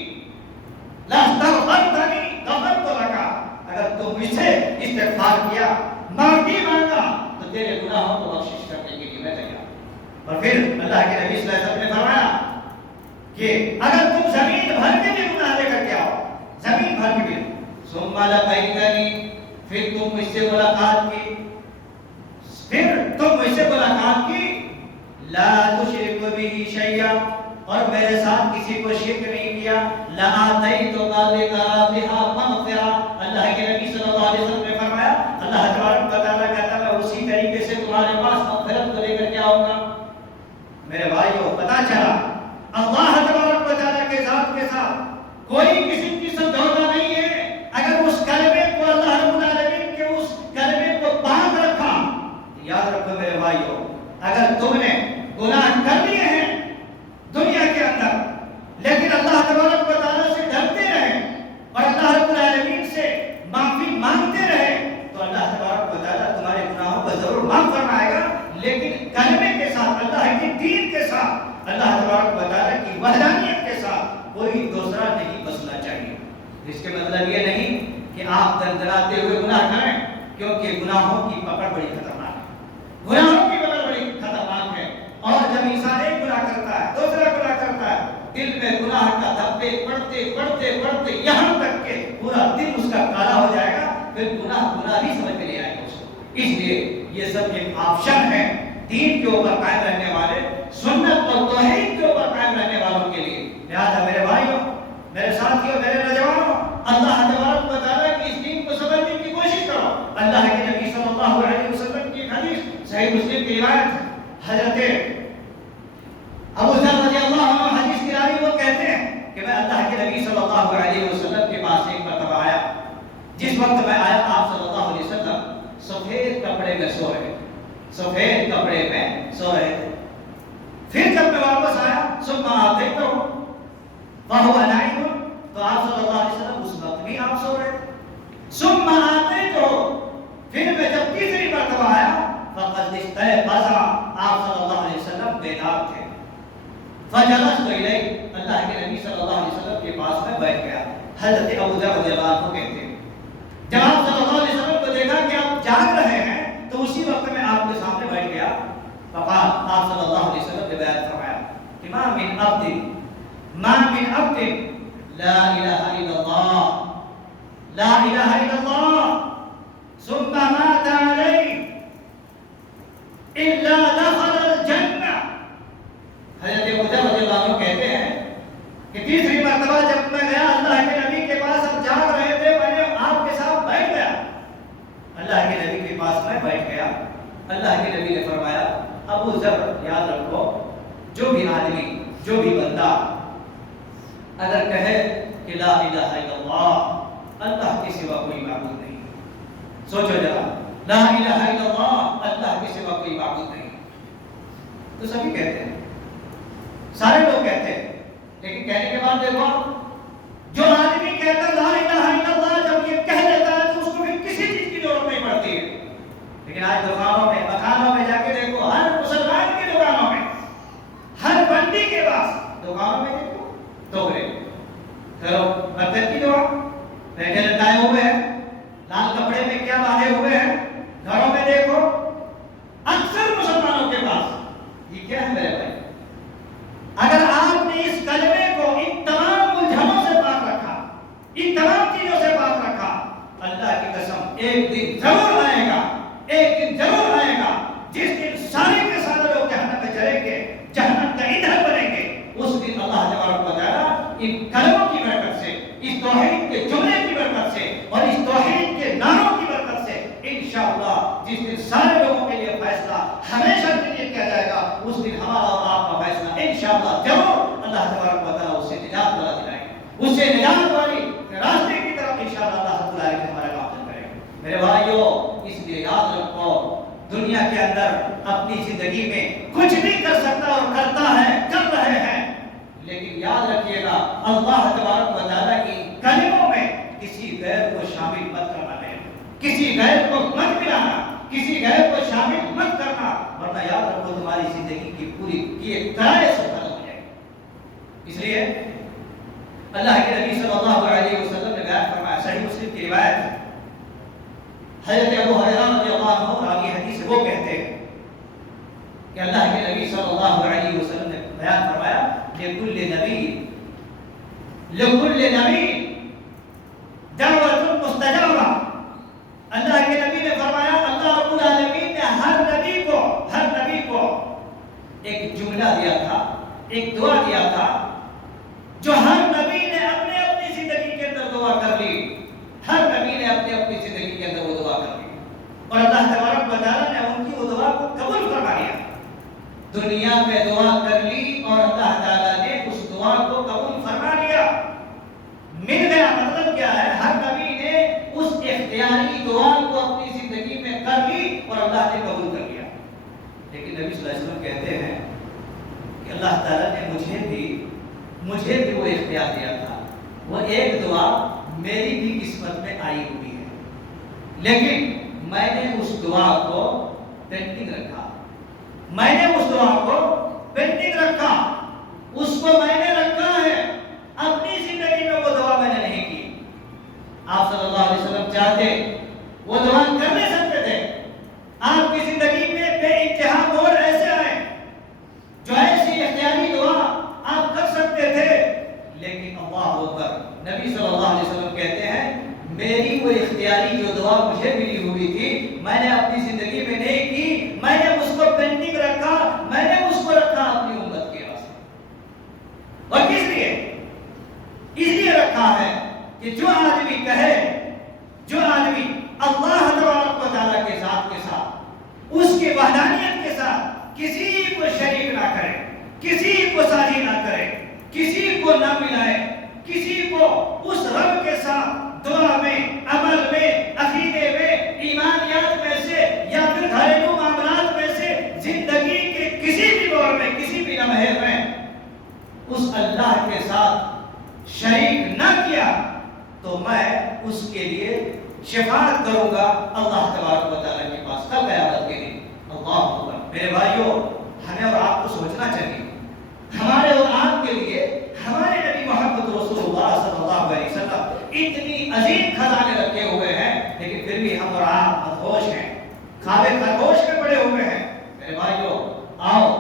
لاستغفرتنی غفرت لک، اگر تم مجھ سے استغفار کیا، معافی مانگا، تو تیرے گناہوں کو بخشش کرنے کے لیے میں تیار۔ اور پھر اللہ کے نبی صلی اللہ علیہ وسلم نے فرمایا کہ اگر تم زمین بھر کے بھی گناہ لے کر کے آؤ، زمین بھر کے بھی، ثم لقیتنی، پھر تم مجھ سے ملاقات کی، لا تشرک به شیئا، اور میرے ساتھ کسی کو شرک نہیں کیا، لآتیتک بقرابها مغفرہ، اللہ کے نبی صلی اللہ علیہ وسلم نے فرمایا، اللہ تبارک و تعالیٰ کہتا ہے میں اسی طریقے سے تمہارے پاس مغفرت کو لے کر کے آؤں گا۔ میرے بھائیوں، پتہ چلا اللہ کوئی کسی کی سمجھوتا نہیں ہے. اگر اس کلمے کو اللہ رب العالمین کے اس کلمے کو باندھ رکھا، یاد رکھو میرے بھائیو، اگر تم نے گناہ کر لیے ہیں دنیا کے اندر لیکن اللہ تبارک و تعالیٰ سے ڈرتے رہے اور اللہ رب العالمین سے معافی مانگتے رہے تو اللہ تبارک و تعالیٰ تمہارے گناہوں کو ضرور معاف فرمائے گا. لیکن کلمے کے ساتھ، اللہ کی دین کے ساتھ، اللہ تبارک و تعالیٰ کی وحدانیت کے ساتھ کوئی دوسرا نہیں بسنا چاہیے. اس کے مطلب یہ نہیں کہ آپ دردراتے ہوئے گناہ کریں، کیونکہ گناہوں کی پکڑ بڑی خطرناک ہے. گناہوں کی پکڑ بڑی خطرناک ہے. اور جب انسان ایک گناہ کرتا ہے، دوسرا گناہ کرتا ہے، دل میں گناہ کا دھبے پڑتے پڑتے پڑتے یہاں تک کہ پورا دل اس کا کالا ہو جائے گا، پھر گناہ بھی سمجھ میں نہیں آئے گا اس کو. اس لیے یہ سب ایک آپشن ہے دین کے اوپر قائم رہنے والے، سنت اور توحید کے اوپر قائم رہنے والوں کے لیے. لہٰذا میرے بھائیوں، میرے ساتھیوں، میرے نوجوانوں، اللہ تبارک و تعالیٰ کی اس دین کو سمجھنے کی کوشش کرو. اللہ کے نبی صلی اللہ علیہ وسلم کی حدیث صحیح مسلم کی روایت ہے. حضرت ابو ذر رضی اللہ عنہ حدیث کی راوی وہ کہتے ہیں کہ میں اللہ کے نبی صلی اللہ علیہ وسلم کے پاس ایک مرتبہ آیا. جس وقت میں آیا آپ صلی اللہ علیہ وسلم سفید کپڑے میں سو رہے تھے، سفید کپڑے میں سو رہے تھے. پھر جب میں واپس آیا ثم آتیتہ وہو نائم، تو آپ صلی اللہ علیہ وسلم اس وقت بھی آپ سو رہے تھے. ثم آتیتہ، پھر میں جب تیسری مرتبہ آیا فقد استيقظ، آپ صلی اللہ علیہ وسلم بیدار تھے. فجلست الیہ، اللہ کے نبی صلی اللہ علیہ وسلم کے پاس میں بیٹھ گیا. حضرت ابو ذر رضی اللہ عنہ کہتے ہیں جب آپ صلی اللہ علیہ وسلم کو دیکھا کہ آپ جاگ رہے ہیں تو اسی وقت میں آپ کے سامنے بیٹھ گیا. فقال، آپ صلی اللہ علیہ وسلم نے بیان فرمایا کہ ما من عبد لا الہ الا اللہ، لا الہ الا اللہ ثم مات علیہ الا دخل الجنہ. حضرت ابو ذر رضی اللہ عنہ کہتے ہیں کہ تیسری مرتبہ جب میں گیا اللہ کے نبی کے پاس، ہم جاگ رہے تھے، میں نے آپ کے ساتھ بیٹھ گیا، اللہ کے نبی کے پاس میں بیٹھ گیا. اللہ کے نبی نے فرمایا ابو ذر یاد رکھو، جو بھی آدمی، جو بھی بندہ اگر کہے کہ لا الہ الا اللہ، اللہ کے سوا کوئی معبود نہیں، سوچو ذرا، لا الہ الا اللہ، اللہ کے سوا کوئی معبود نہیں، تو سبھی کہتے ہیں، سارے لوگ کہتے ہیں. لیکن کہنے کے بعد دیکھو، جو آدمی کہتا لا الہ الا اللہ جب یہ کہہ لیتا ہے تو اس کو پھر کسی چیز کی ضرورت نہیں پڑتی ہے. لیکن آج دکانوں میں، مکانوں میں جا کے دیکھو، ہر مسلمان کی دکانوں میں، ہر بندی کے پاس دکانوں میں دیکھو ٹوکرے، کرو برکت کی دعا، بیٹھے لٹائے ہوئے ہیں، لال کپڑے میں کیا باندھے ہوئے ہیں. گھروں میں دیکھو اکثر مسلمانوں کے پاس یہ کیا ہے میرے بھائی. اگر آپ نے اس کلمے کو ان تمام الجھنوں سے پاک رکھا، ان تمام چیزوں سے پاک رکھا، اللہ کی قسم ایک دن ضرور آئے گا، ایک دن ضرور آئے گا جس دن سارے کے سارے لوگ جہنم میں چلیں گے، جہنم کا ایندھن بنیں گے. اس دن اللہ تبارک و تعالیٰ ان کلموں کی برکت سے، اس توحید کے جملے کی برکت سے اور اس توحید کے نعروں کی برکت سے انشاءاللہ جس دن سارے لوگوں کے لیے فیصلہ ہمیشہ کے لیے کیا جائے گا، اس دن ہمارا اور آپ کا فیصلہ انشاءاللہ ضرور اللہ تبارک و تعالیٰ اس سے نجات والا دلائے گا، اس سے نجات والی راستے کی طرف انشاءاللہ اللہ رب العالمین ہمارا کام کرے گا. میرے بھائیو، اس لیے یاد رکھو، دنیا کے اندر اپنی زندگی میں کچھ نہیں کر سکتا اور کرتا ہے، کر رہے ہیں، لیکن یاد رکھیے گا اللہ تبارک و تعالیٰ کی کلموں میں کسی غیر کو شامل مت کرنا ہے، کسی غیر کو مت ملانا، کسی غیر کو شامل مت کرنا، ورنہ یاد رکھو تمہاری زندگی کی پوری ایک طرح سے ختم ہو جائے. اس لیے اللہ کے نبی صلی اللہ علیہ وسلم نے بیان فرمایا، صحیح مسلم کی روایت ہے، حضرت ابو ہریرہ رضی اللہ عنہ راوی حدیث وہ کہتے ہیں کہ اللہ کے نبی صلی اللہ علیہ وسلم نے بیان فرمایا لکل نبی دعوت مستجابہ. اللہ کے نبی نے فرمایا اللہ رب العالمین نے ہر نبی کو ایک جملہ دیا تھا، ایک دعا دیا تھا جو ہر نبی نے اپنے اپنی زندگی کے اندر دعا کر لی. ہر نبی نے اپنی زندگی کے اندر وہ دعا کر لی اور اللہ تبارک و تعالیٰ نے ان کی وہ دعا کو قبول فرما لیا. دنیا میں دعا کر لی اور اللہ تعالیٰ نے اس دعا کو قبول فرما لیا. اللہ علیہ وسلم کہتے ہیں کہ اللہ تعالیٰ نے مجھے بھی وہ اختیار دیا تھا. وہ ایک دعا میری بھی قسمت میں آئی ہوئی ہے، لیکن میں نے اس دعا کو پینڈنگ رکھا. میں نے اس دعا کو پینڈنگ رکھا، اس کو میں نے رکھا ہے. اپنی زندگی میں وہ دعا میں نے نہیں کی. آپ صلی اللہ علیہ وسلم چاہتے وہ دعا کر نہیں سکتے تھے. آپ کی زندگی میں بے انتہا موڑ ایسے آئے جو ایسی اختیاری دعا آپ کر سکتے تھے، لیکن اللہ اکبر، نبی صلی اللہ علیہ وسلم کہتے ہیں میری وہ اختیاری جو دعا مجھے ملی ہوئی تھی میں نے اپنی زندگی میں نہیں کی. میں نے اس کو پینڈنگ رکھا، میں نے اس کو رکھا اپنی امت کے واسطے. اور کس لیے؟ اس لیے رکھا ہے کہ جو آدمی کہے، جو آدمی اللہ تبارک و تعالیٰ کے ذات کے ساتھ، اس کی وحدانیت کے ساتھ کسی کو شریک نہ کرے، کسی کو ساجی نہ کرے، کسی کو نہ ملائے، کسی کو اس رب کے ساتھ دعا میں، عمل میں، عقیدے میں، ایمانیات میں سے یا پھر گھریلو معاملات میں سے زندگی کے کسی بھی دور میں، کسی بھی لمحے میں اس اللہ کے ساتھ شریک نہ کیا تو میں اس کے لیے شفاعت کروں گا اللہ تبارک و تعالیٰ کے پاس کل قیامت کے دن. اللہ اکبر. میرے بھائیوں، ہمیں اور آپ کو سوچنا چاہیے، ہمارے اور آپ کے لیے ہمارے نبی محمد رسول اللہ صلی اللہ علیہ وسلم اتنی عظیم خزانے رکھے ہوئے ہیں، لیکن پھر بھی ہم اور آپ مدہوش ہیں، خوابے خرگوش میں پڑے ہوئے ہیں. میرے بھائیوں، آؤ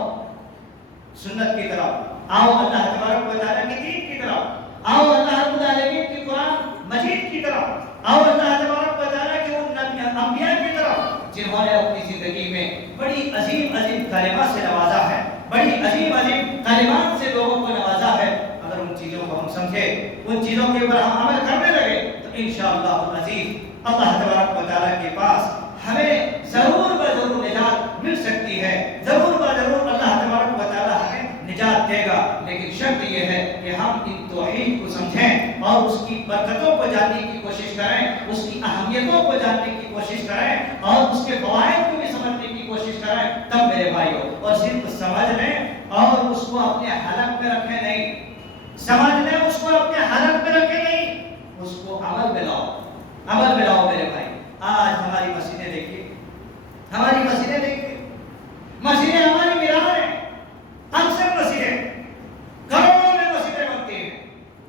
سنت کی طرف، آؤ اللہ تبارک و تعالیٰ کی دین کی طرف، آؤ اللہ رب العالمین کی قرآن مجید کی طرف، آؤ اللہ تبارک و تعالیٰ کے ان انبیاء کی طرف جنہوں نے اپنی زندگی میں بڑی عظیم عظیم کلمات سے نوازا ہے، بڑی عظیم عظیم کلمات سے لوگوں کو نوازا ہے. اگر ان چیزوں کو ہم سمجھے، ان چیزوں کے اوپر ہم عمل کرنے لگے تو انشاءاللہ العزیز اللہ تبارک و تعالیٰ کے پاس ہمیں ضرور بضرور نجات مل سکتی ہے. ضرور بضرور اللہ تبارک و تعالیٰ ہمیں نجات دے گا، لیکن شرط یہ ہے کہ ہم ان توحید کو سمجھیں اور اس کی برکتوں کو جاننے کی کوشش کریں، اس کی اہمیتوں کو جاننے کی کوشش کریں اور اس کے فوائد کو بھی سمجھنے کی کوشش کریں. تب میرے بھائیوں، اور صرف سمجھ لیں اور اس کو اپنے حلق میں رکھیں نہیں، سمجھ لیں اس کو اپنے حلق میں رکھیں نہیں، اس کو عمل میں لاؤ، عمل میں لاؤ. میرے بھائی، آج ہماری مسجدیں دیکھیے، ہماری مسجدیں دیکھیے، مسجدیں ہماری میرار ہیں. اکثر مسجدیں کروڑوں میں مسجدیں بنتی ہیں،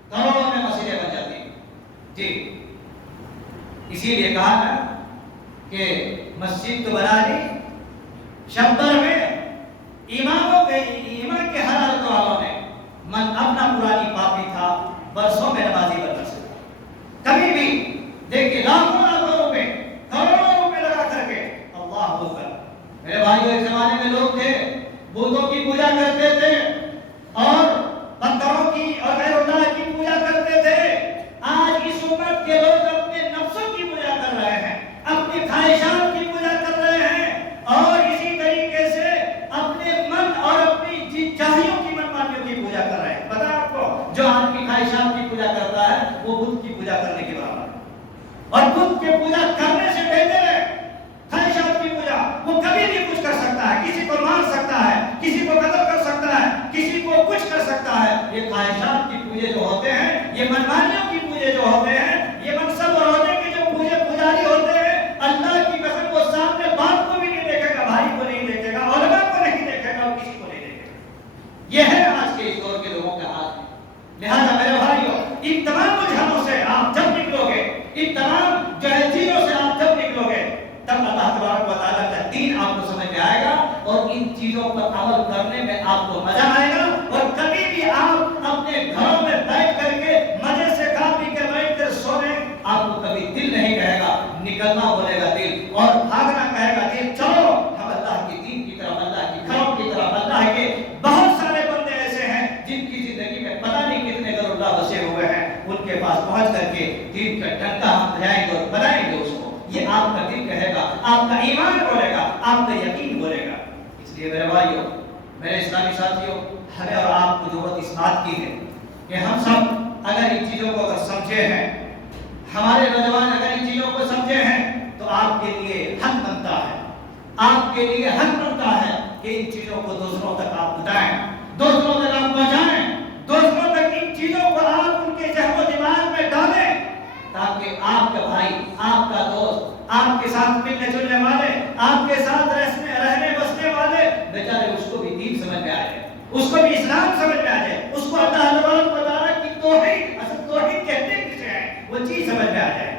کروڑوں میں مسجدیں بن جاتی ہیں. جی، اسی لیے کہا نا کہ مسجد تو بنا لی، شبر میں ایمان کے حرارت والوں نے من اپنا پرانی پاپی تھا برسوں میں نمازی بن سکتا. کبھی بھی دیکھیے لاکھوں روپے، کروڑوں روپے لگا کر کے اللہ اکبر. میرے بھائیوں، ایک زمانے میں لوگ تھے بتوں کی پوجا کرتے تھے اور پتھروں کی اور غیر اللہ کی پوجا کرتے تھے. آج اس امت کے لوگ اپنے نفسوں کی پوجا کر رہے ہیں، اپنی خواہشات کی پوجا کر رہے ہیں اور اسی طریقے سے اپنے من اور اپنی چاہیوں کی منمانیوں کی پوجا کر رہے ہیں. پتہ ہے آپ کو، جو آدمی خواہشات کی پوجا کرتا ہے وہ بت کی پوجا کرنے کے برابر ہے. اور بت کی پوجا کرنے سے بہتر ہے خواہشات کی پوجا. وہ کبھی بھی کچھ کر سکتا ہے، کسی کو مار سکتا ہے، کسی کو قتل کر سکتا ہے، کسی کو کچھ کر سکتا ہے. یہ خواہشات کی پوجے جو ہوتے ہیں، یہ منمانیوں کی پوجے جو ہوتے ہیں، یہ منصب اور عہدے کے جو پجاری ہوتے ہیں، اللہ کی قسم وہ سامنے باپ کو بھی نہیں دیکھے گا، بھائی کو نہیں دیکھے گا، علماء کو نہیں دیکھے گا اور کسی کو نہیں دیکھے گا. یہ ہے آج کے اس دور کے لوگوں کا حال. لہذا میرے بھائیوں، ان تمام رجحانوں سے آپ جب نکلو گے، ان تمام چیزوں سے آپ جب نکلو گے، تب اللہ تبارک و تعالیٰ کا دین آپ کو سمجھ میں آئے گا اور ان چیزوں پر عمل کرنے میں آپ کو مزہ آئے گا. اور کبھی بھی آپ اپنے گھروں میں بیٹھ کر کے مزے سے کھا پی کے بیٹھ کر سونے، آپ کو کبھی دل نہیں کہے گا، نکلنا بولے گا دل اور بھاگنا کہے گا دل. چلو ہم اللہ کی دین کی طرف، اللہ کی گھروں کی طرف. اللہ کے بہت سارے بندے ایسے ہیں جن کی زندگی میں پتہ نہیں کتنے غیر اللہ بسے ہوئے ہیں، ان کے پاس پہنچ کر کے دین کا ڈنکا ہم بجائیں گے اور بتائیں گے اس کو. یہ آپ کا دل کہے گا، آپ کا ایمان بولے گا، آپ کا یقین بولے گا. اس لیے میرے بھائیوں، میرے اسلامی ساتھیوں، ہمیں اور آپ کو ضرورت اس بات کی ہے کہ ہم سب اگر ان چیزوں کو اگر سمجھے ہیں، ہمارے نوجوان اگر ان چیزوں کو سمجھے ہیں تو آپ کے لیے حق بنتا ہے، آپ کے لیے حق بنتا ہے کہ ان چیزوں کو دوسروں تک آپ بتائیں، دوسروں تک آپ پہنچائیں، دوسروں تک ان چیزوں کو آپ ان کے ذہن و دماغ میں ڈالیں، تاکہ آپ کا بھائی، آپ کا دوست، آپ کے ساتھ ملنے جلنے والے، آپ کے ساتھ رہنے بسنے والے بیچارے اس کو بھی دین سمجھ میں آ جائے، اس کو بھی اسلام سمجھ میں آ جائے، اس کو اللہ تعالیٰ کی توحید، اصل توحید کہتے کسے ہیں، وہ چیز سمجھ میں آ جائے۔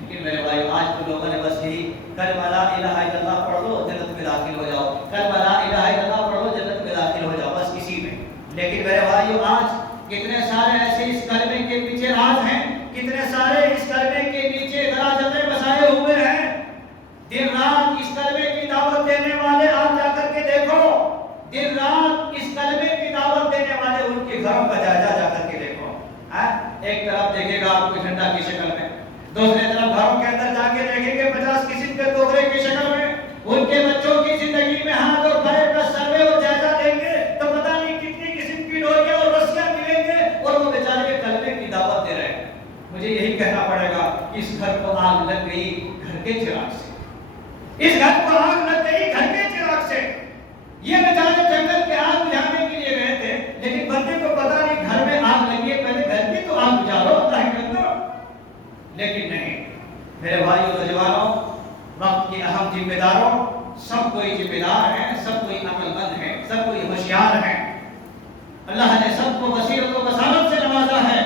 لیکن میرے بھائی آج تو لوگوں نے بس یہی کلمہ لا الہ الا اللہ پڑھ لو جنت میں داخل ہو جاؤ، کلمہ لا الہ الا اللہ پڑھ لو جنت میں داخل ہو جاؤ، بس اسی میں۔ لیکن میرے بھائیو آج کتنے سارے ایسے اس کلمے کے پیچھے راز ہیں، کتنے سارے اس کلمے کے نیچے دراجتیں بسائے ہوئے ہیں، دن رات اس کلمے کی دعوت دینے والے آپ جا کر کے دیکھو، دن رات اس کلمے کی دعوت دینے والے ان کے گھروں کا جائزہ جا کر کے دیکھو۔ ایک طرف دیکھے گا آپ کو جھنڈا کی شکل میں، دوسرے طرف گھروں کے اندر جا کے دیکھیں گے 50 قسم کے توغرے کی شکل میں، ان کے بچوں کی زندگی میں ہاتھ اور پیر کا سروے اور جائزہ دیں گے تو پتہ نہیں کتنی قسم کی ڈوریاں اور رسیاں ملیں گے، اور وہ بیچارے کلمے کی دعوت دے رہے ہیں۔ مجھے یہی کہنا پڑے گا، اس گھر کو آگ لگ گئی گھر کے چراغ سے، اس گھر کو آگ لگ گئی گھر کے چراغ سے۔ یہ بیچارے جنگل کے آگ بجھانے کے لیے گئے تھے، لیکن بندے کو پتا نہیں گھر میں آگ لگی ہے، پہلے گھر کی تو آگ بجھا لو، اللہ کے بندو۔ لیکن نہیں میرے بھائیو نوجوانوں، وقت کے اہم ذمہ داروں، سب کوئی ذمہ دار ہیں، سب کوئی عقل مند ہے، سب کوئی ہوشیار ہے، اللہ نے سب کو بصیرت و بصارت سے نوازا ہے۔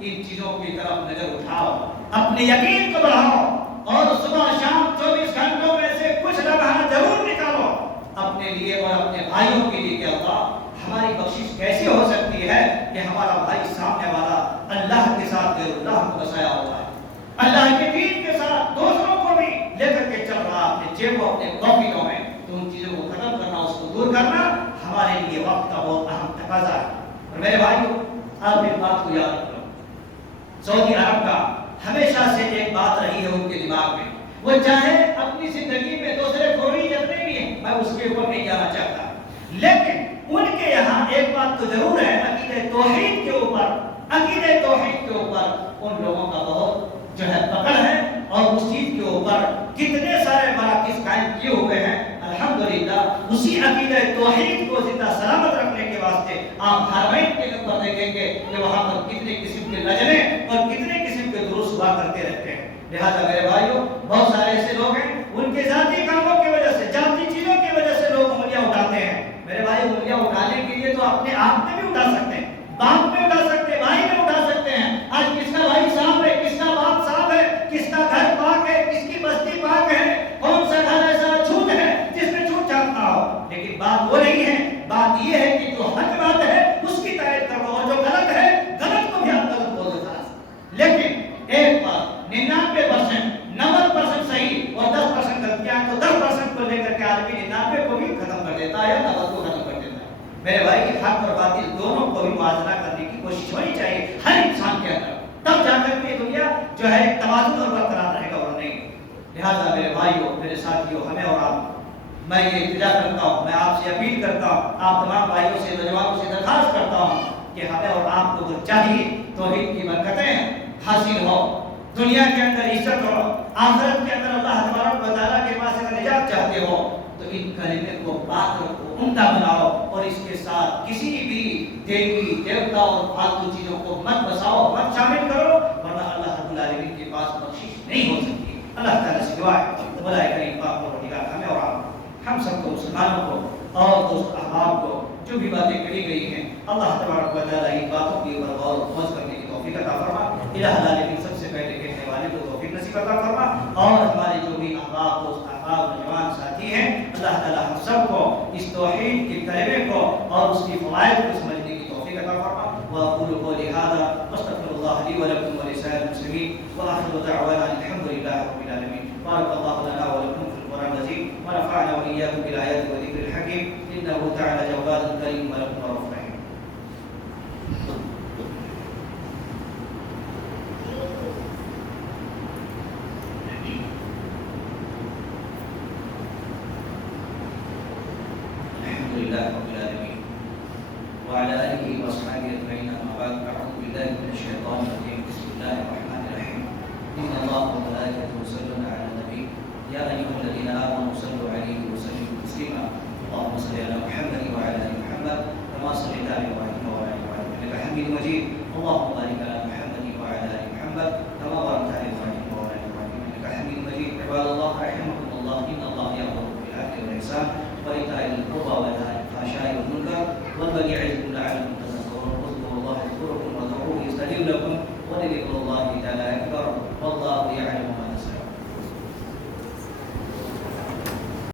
ان چیزوں کی طرف نظر اٹھاؤ، اپنے یقین کو بڑھاؤ، اور صبح شام 24 گھنٹوں میں سے کچھ لمحہ ضرور نکالو اپنے لیے اور اپنے بھائیوں کے لیے کہ اللہ ہماری بخشش کیسی ہو سکتی ہے کہ ہمارا بھائی سامنے والا اللہ کے ساتھ غیر اللہ کو بسایا ہوا ہے، اللہ کے دین کے ساتھ دوسروں کو بھی لے کر کے چل رہا اپنے جیبوں اپنے پاکٹوں میں، تو ان چیزوں کو ختم کرنا، اس کو دور کرنا ہمارے لیے وقت کا بہت اہم تقاضا ہے۔ اور میرے بھائیو آپ ایک بات کو یاد رکھو، سعودی عرب کا ہمیشہ سے ایک بات رہی ہے ان کے دماغ میں، وہ چاہے اپنی زندگی میں دوسرے کوئی جتنے بھی ہیں، میں اس کے اوپر نہیں جانا چاہتا، لیکن ان کے یہاں ایک بات تو ضرور ہے، عقیدہ توحید کے اوپر، عقیدہ توحید کے اوپر ان لوگوں کا بہت جو ہے پکڑ ہے، اور اس چیز کے اوپر کتنے سارے مراکز قائم کیے ہوئے ہیں۔ الحمدللہ اسی عقیدہ توحید کو زندہ سلامت رکھنے کے واسطے آپ حرمین کے اوپر دیکھیں گے کہ وہاں پر کتنے قسم کے لجنے اور کتنے قسم کے دروس ہوا کرتے رہتے ہیں۔ لہذا میرے بھائیوں بہت سارے ایسے لوگ ہیں، ان کے ذاتی کاموں کی وجہ سے، ذاتی چیزوں کی وجہ سے لوگ انگلیاں اٹھاتے ہیں۔ میرے بھائی انگلیاں اٹھانے کے لیے تو اپنے آپ میں بھی اٹھا سکتے ہیں، باپ میں اٹھا سکتے ہیں، بھائی میں اٹھا سکتے ہیں۔ آج کس کا بھائی صاف ہے، کس کا باپ صاف ہے، کس کا گھر پاک ہے، کس کی بستی پاک ہے، کون سا گھر ایسا چھوٹ ہے جس میں چھوٹ جاتا ہو۔ لیکن بات وہ نہیں ہے، بات یہ ہے کہ جو حق بات ہے اس کی تائید کرو، اور جو غلط ہے غلط کو بھی آپ غلط بول دیتا ہے۔ لیکن ایک بات 99% 90% صحیح اور 10% غلطیاں، تو 10% کو لے کر کے آدمی 99 کو بھی ختم کر دیتا ہے یا 90 کو ختم کر دیتا ہے۔ میرے بھائی حق اور باطل دونوں کو بھی موازنہ کرنے کی کوشش ہونی چاہیے ہر انسان کے اندر، تب جا کر کے دنیا جو ہے توازن اور برقرار رہے گا، اور نہیں۔ لہٰذا میرے بھائیوں، میرے ساتھیوں، ہمیں اور آپ، میں یہ التجا کرتا ہوں، میں آپ سے اپیل کرتا ہوں، آپ تمام بھائیوں سے، نوجوانوں سے درخواست کرتا ہوں کہ ہمیں اور آپ کو وہ چاہیے توحید کی برکتیں حاصل ہو، دنیا کے اندر عزت ہو، آخرت کے اندر اللہ تبارک و تعالیٰ کے پاس اگر نجات چاہتے ہو تو ان کلمے کو پاک رکھو، عمدہ بناؤ، اور اس کے ساتھ کسی بھی دیوی دیوتا اور فالتو چیزوں کو مت بساؤ، مت شامل کرو، ورنہ اللہ رب العالمین کے پاس بخشش نہیں ہو سکتی۔ اللہ تعالیٰ سے دعا ہے تو بلائے کریم پاک اور نگاہ ہمیں اور آپ، ہم سب کو، مسلمانوں کو اور دوست احباب کو جو بھی باتیں کہی گئی ہیں، اللہ تبارک و تعالیٰ ان باتوں کے اوپر غور و خوض کرنے کی توفیق عطا فرما۔ الہ العالمین سب سے پہلے کہنے والے کو توفیق نصیب عطا فرما، اور ہمارے جو بھی احباب، دوست احباب، نوجوان ساتھی ہیں، اللہ تعالیٰ ہم سب کو اس توحید کے کلمے کو اور اس کی فوائد کو سمجھنے کی توفیق عطا فرما۔ وأقول قولي هذا واستغفر الله لي ولكم ولسائر المسلمين، وآخر دعوانا الحمد لله رب العالمين۔ بارك الله لنا ولكم في القرآن العظيم، ونفعنا وإياكم بالآيات والذكر الحكيم، إنه تعالى جواد كريم ولكم رؤوف رحيم۔ الحمد لله رب العالمين وعلى آله وأصحابه أجمعين، أما بعد، أعوذ بالله من الشيطان الرجيم، بسم الله الرحمن الرحيم، إن الله وملائكته يصلون على النبي، يا أيها الذين آمنوا صلوا عليه وسلموا تسليما، اللهم صل اللهم بارك على محمد وعلى ال محمد كما باركت على ابراهيم وعلى ال ابراهيم انك حميد مجيد. عباد الله رحمكم الله، ان الله يامر بالعدل والاحسان وايتاء ذي القربى وينهى عن الفحشاء والمنكر والبغي يعظكم لعلكم تذكرون. اذكروا الله يذكركم وادعوه يستجيب لكم ولذكر الله تعالى